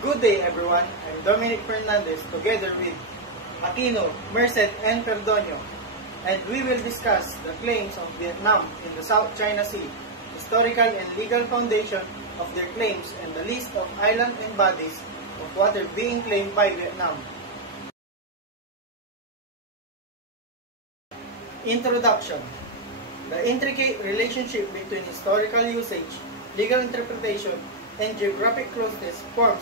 Good day everyone, I'm Dominic Fernandez together with Aquino, Merced, and Cardonio, and we will discuss the claims of Vietnam in the South China Sea, historical and legal foundation of their claims, and the list of islands and bodies of water being claimed by Vietnam. Introduction. The intricate relationship between historical usage, legal interpretation, and geographic closeness forms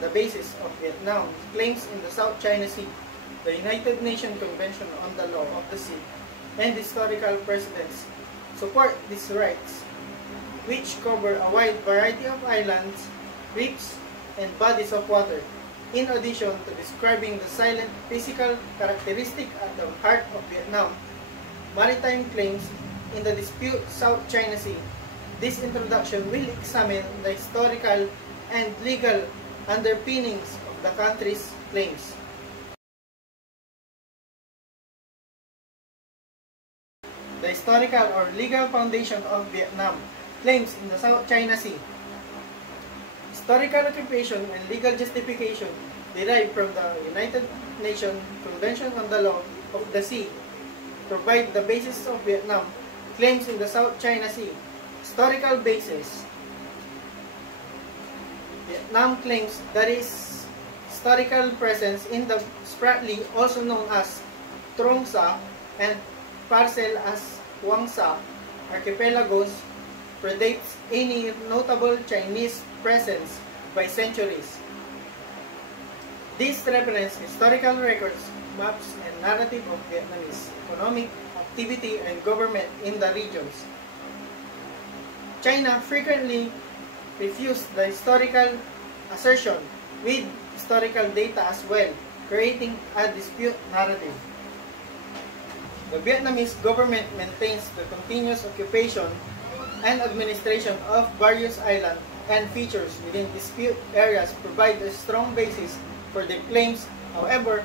the basis of Vietnam's claims in the South China Sea. The United Nations Convention on the Law of the Sea and historical precedents support these rights, which cover a wide variety of islands, reefs, and bodies of water, in addition to describing the silent physical characteristic at the heart of Vietnam maritime claims in the disputed South China Sea. This introduction will examine the historical and legal underpinnings of the country's claims. The historical or legal foundation of Vietnam claims in the South China Sea. Historical occupation and legal justification derived from the United Nations Convention on the Law of the Sea provide the basis of Vietnam claims in the South China Sea. Historical basis. Vietnam claims there is historical presence in the Spratly, also known as Trong Sa, and Parcel as Huang Sa archipelagos predates any notable Chinese presence by centuries. This represents historical records, maps, and narrative of Vietnamese economic activity and government in the regions. China frequently refused the historical assertion with historical data as well, creating a dispute narrative. The Vietnamese government maintains the continuous occupation and administration of various islands and features within dispute areas provide a strong basis for their claims. However,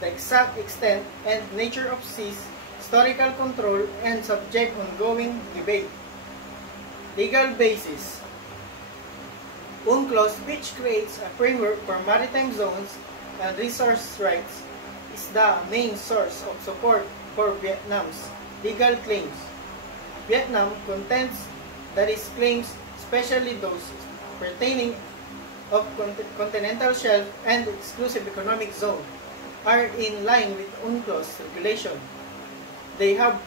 the exact extent and nature of seas, historical control, and subject ongoing debate. Legal basis. UNCLOS, which creates a framework for maritime zones and resource rights, is the main source of support for Vietnam's legal claims. Vietnam contends that its claims, especially those pertaining of continental shelf and exclusive economic zone, are in line with UNCLOS regulation. They have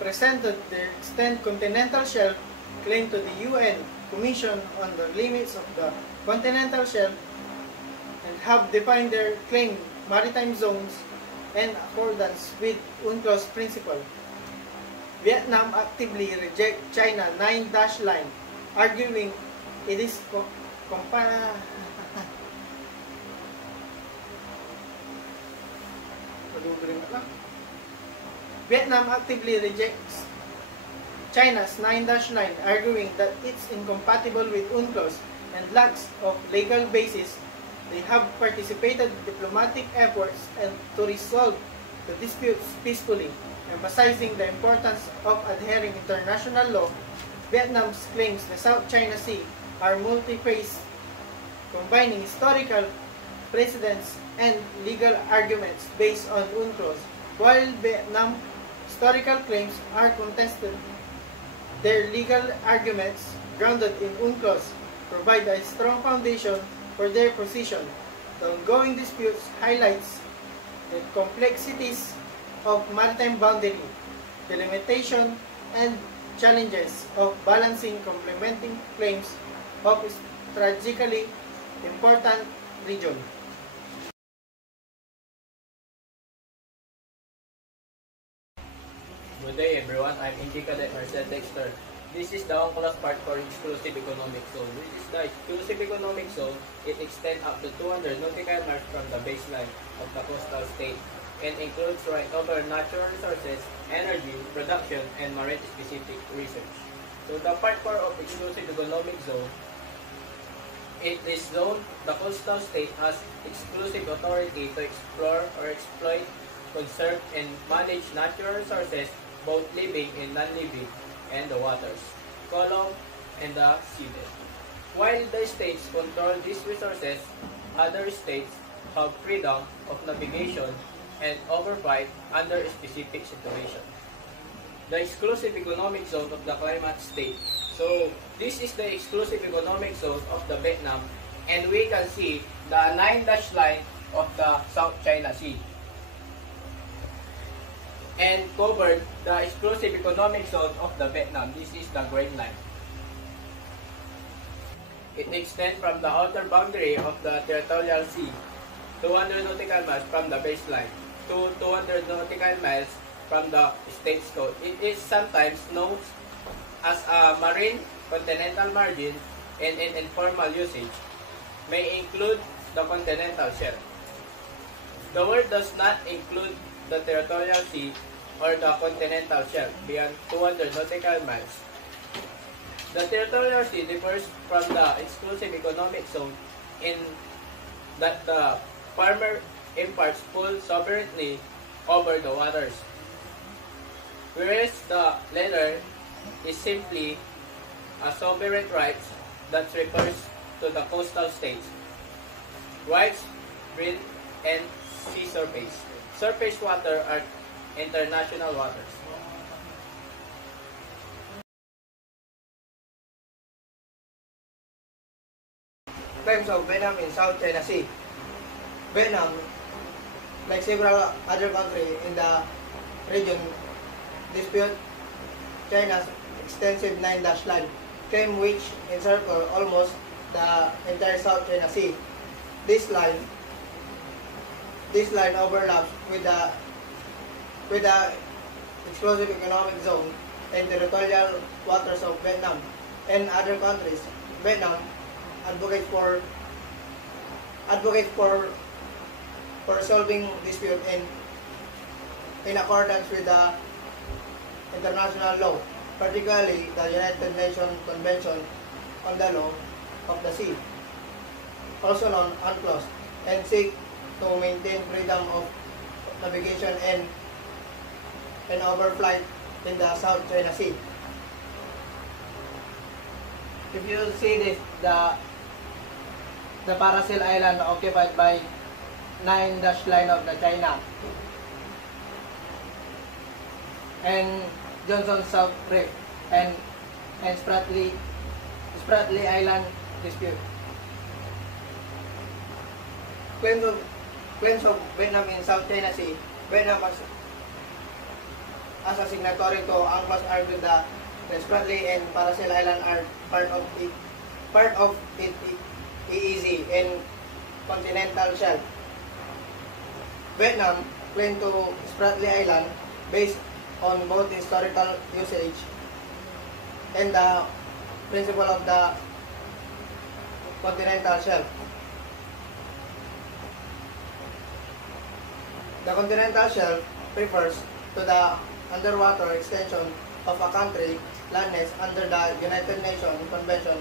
presented their extent continental shelf claim to the UN Commission on the Limits of the Continental Shelf and have defined their claim maritime zones in accordance with UNCLOS principle. Vietnam actively rejects China 9-dash line, arguing it is Vietnam actively rejects China's 9-dash line, arguing that it's incompatible with UNCLOS and lacks of legal basis. They have participated in diplomatic efforts and to resolve the disputes peacefully, emphasizing the importance of adhering international law. Vietnam's claims the South China Sea are multi-phase, combining historical precedents and legal arguments based on UNCLOS. While Vietnam's historical claims are contested, their legal arguments, grounded in UNCLOS, provide a strong foundation for their position. The ongoing disputes highlights the complexities of maritime boundary, the limitation and challenges of balancing complementing claims of strategically important region. Good day everyone, I'm Indy Cadet Marcel Dexter. This is the UNCLOS Part 4 Exclusive Economic Zone. This is the Exclusive Economic Zone. It extends up to 200 nautical miles from the baseline of the coastal state and includes right over natural resources, energy, production, and marine-specific research. So the Part 4 of Exclusive Economic Zone, it is zone the coastal state has exclusive authority to explore or exploit, conserve, and manage natural resources, both living and non-living, and the waters, column, and the seabed. While the states control these resources, other states have freedom of navigation and oversight under a specific situation. The exclusive economic zone of the climate state. So, this is the exclusive economic zone of the Vietnam, and we can see the 9-dash line of the South China Sea. And covered the exclusive economic zone of the Vietnam. This is the green line. It extends from the outer boundary of the territorial sea, 200 nautical miles from the baseline, to 200 nautical miles from the state's coast. It is sometimes known as a marine continental margin, and in informal usage may include the continental shelf. The word does not include the territorial sea or the continental shelf beyond 200 nautical miles. The territorial sea differs from the exclusive economic zone in that the farmer imparts full sovereignty over the waters, whereas the latter is simply a sovereign rights that refers to the coastal states, rights, wind, and sea surface. Surface water are international waters. Claims of Vietnam in South China Sea. Vietnam, like several other countries in the region, dispute China's extensive 9-dash line, claim which encircle almost the entire South China Sea. This line overlaps with the exclusive economic zone and territorial waters of Vietnam and other countries. Vietnam advocates for resolving dispute in accordance with the international law, particularly the United Nations Convention on the Law of the Sea, also known UNCLOS, and seek to maintain freedom of navigation and overflight in the South China Sea. If you see this, the Parasil Island occupied by 9-dash line of the China, and Johnson South Reef, and Spratly Island dispute. Claims of Vietnam in South China Sea. Vietnam as a signatory to UNCLOS argued that the Spratly and Parasil Island are part of it EEZ and continental shelf. Vietnam claimed to Spratly Island based on both historical usage and the principle of the continental shelf. The continental shelf refers to the underwater extension of a country landmass under the United Nations Convention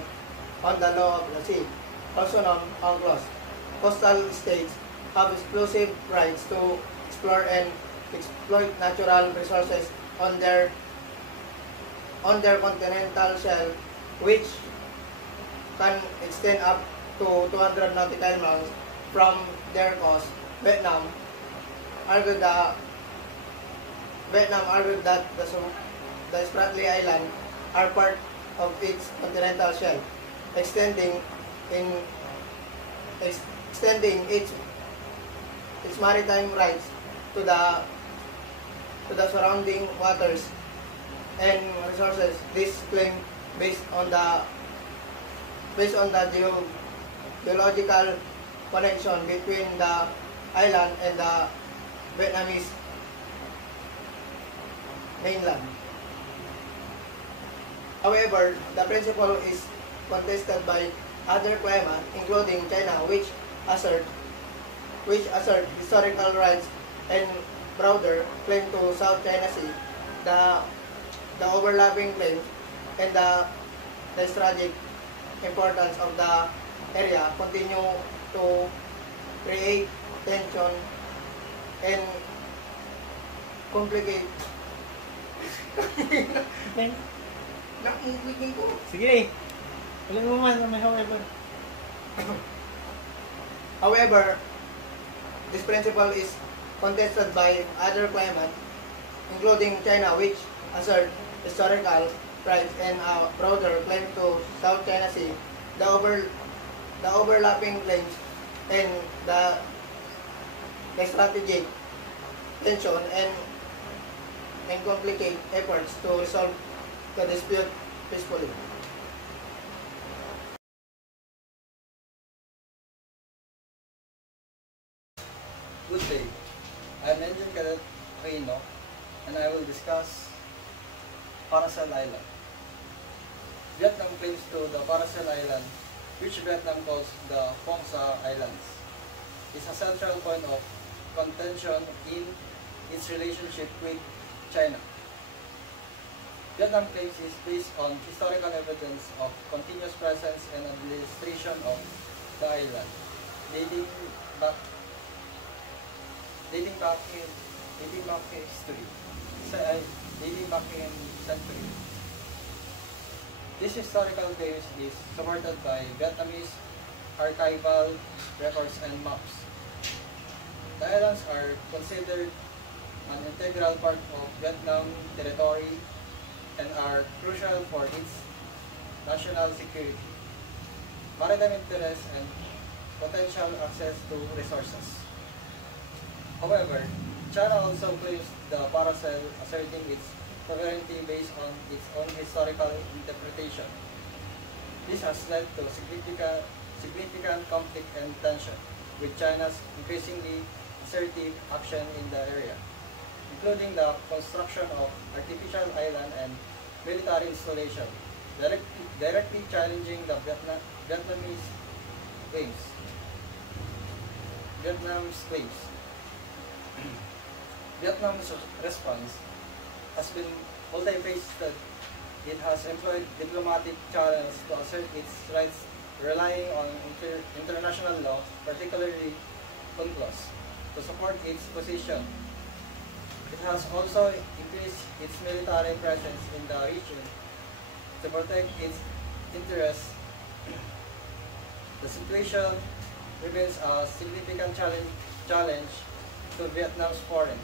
on the Law of the Sea, also known as UNCLOS. Coastal states have exclusive rights to explore and exploit natural resources on their continental shelf, which can extend up to 200 nautical miles from their coast. Vietnam argued that the Spratly Island are part of its continental shelf, extending its maritime rights to the surrounding waters and resources. This claim based on the geological connection between the island and the Vietnamese mainland. However, the principle is contested by other claimants, including China, which assert historical rights and broader claim to South China Sea. The overlapping claims and the strategic importance of the area continue to create tension and complicate. Sige. Alam mo man, may however. However, this principle is contested by other claimants, including China, which assert historical rights and a broader claim to South China Sea. The overlapping claims and the strategic tension and complicate efforts to resolve the dispute peacefully. Good day. I'm Engine Cadet Aquino, and I will discuss Paracel Island. Vietnam claims to the Paracel Island, which Vietnam calls the Phong Sa Islands, is a central point of contention in its relationship with China. Vietnam claims is based on historical evidence of continuous presence and administration of the island, dating back in history, dating back in century. This historical base is supported by Vietnamese archival records and maps. The islands are considered an integral part of Vietnam territory and are crucial for its national security, maritime interests, and potential access to resources. However, China also claims the Paracel, asserting its sovereignty based on its own historical interpretation. This has led to significant conflict and tension, with China's increasingly assertive action in the area, including the construction of artificial island and military installation, directly challenging the Vietnamese claims. Vietnam's response has been multifaceted. It has employed diplomatic channels to assert its rights, relying on international law, particularly UNCLOS, to support its position. It has also increased its military presence in the region to protect its interests. The situation remains a significant challenge to Vietnam's foreign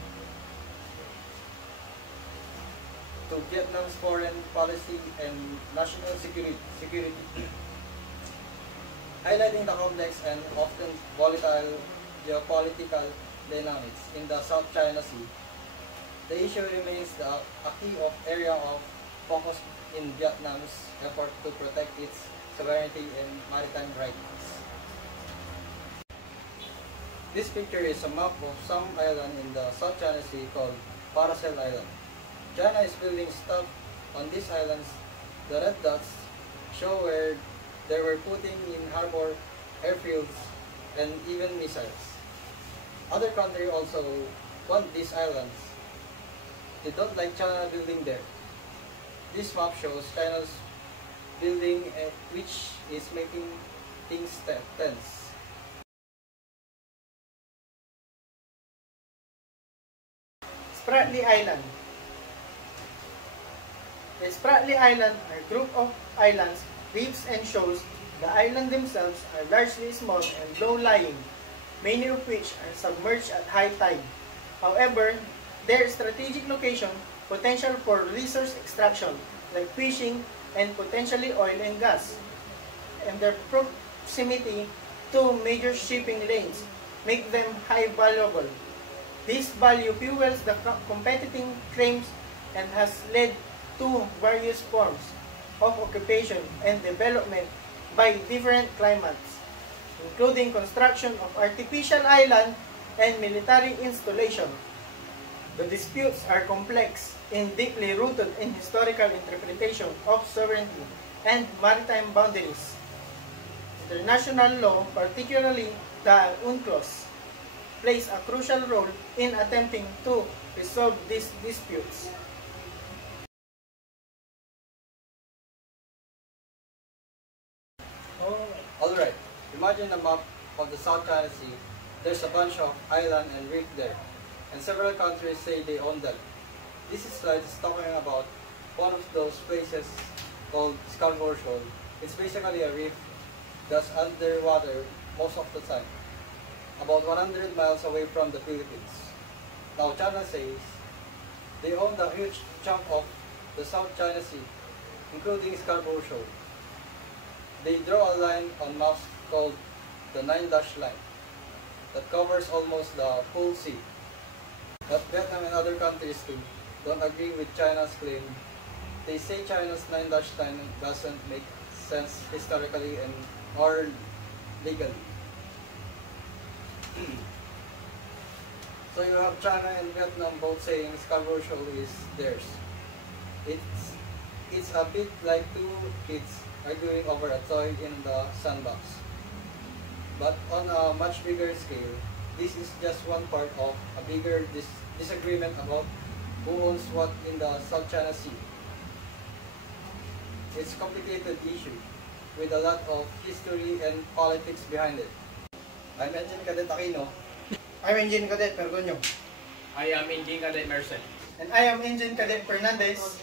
policy and national security. Highlighting the complex and often volatile geopolitical dynamics in the South China Sea, the issue remains a key area of focus in Vietnam's effort to protect its sovereignty and maritime rights. This picture is a map of some island in the South China Sea called Paracel Island. China is building stuff on these islands. The red dots show where they were putting in harbor, airfields, and even missiles. Other countries also want these islands. They don't like China building there. This map shows China's building, which is making things tense. Spratly Island. The Spratly Island are a group of islands, reefs, and shoals. The islands themselves are largely small and low-lying, many of which are submerged at high tide. However, their strategic location, potential for resource extraction like fishing and potentially oil and gas, and their proximity to major shipping lanes make them high valuable. This value fuels the competing claims and has led to various forms of occupation and development by different climates, including construction of artificial island and military installation. The disputes are complex and deeply rooted in historical interpretation of sovereignty and maritime boundaries. International law, particularly the UNCLOS, plays a crucial role in attempting to resolve these disputes. Alright, imagine a map of the South China Sea. There's a bunch of island and reef there, and several countries say they own them. This slide is talking about one of those places called Scarborough Shoal, It's basically a reef that's underwater most of the time, about 100 miles away from the Philippines. Now China says they own the huge chunk of the South China Sea, including Scarborough Shoal. They draw a line on maps called the 9-dash line that covers almost the whole sea. But Vietnam and other countries too don't agree with China's claim. They say China's 9-dash line doesn't make sense historically and or legally. So you have China and Vietnam both saying Scarborough Shoal is theirs. It's a bit like two kids arguing over a toy in the sandbox. But on a much bigger scale, this is just one part of a bigger disagreement about who owns what in the South China Sea. It's a complicated issue with a lot of history and politics behind it. I'm Engine Cadet Aquino. I'm Engine Cadet Pergonyo. I am Engine Cadet Merced. And I am Engine Cadet Fernandez.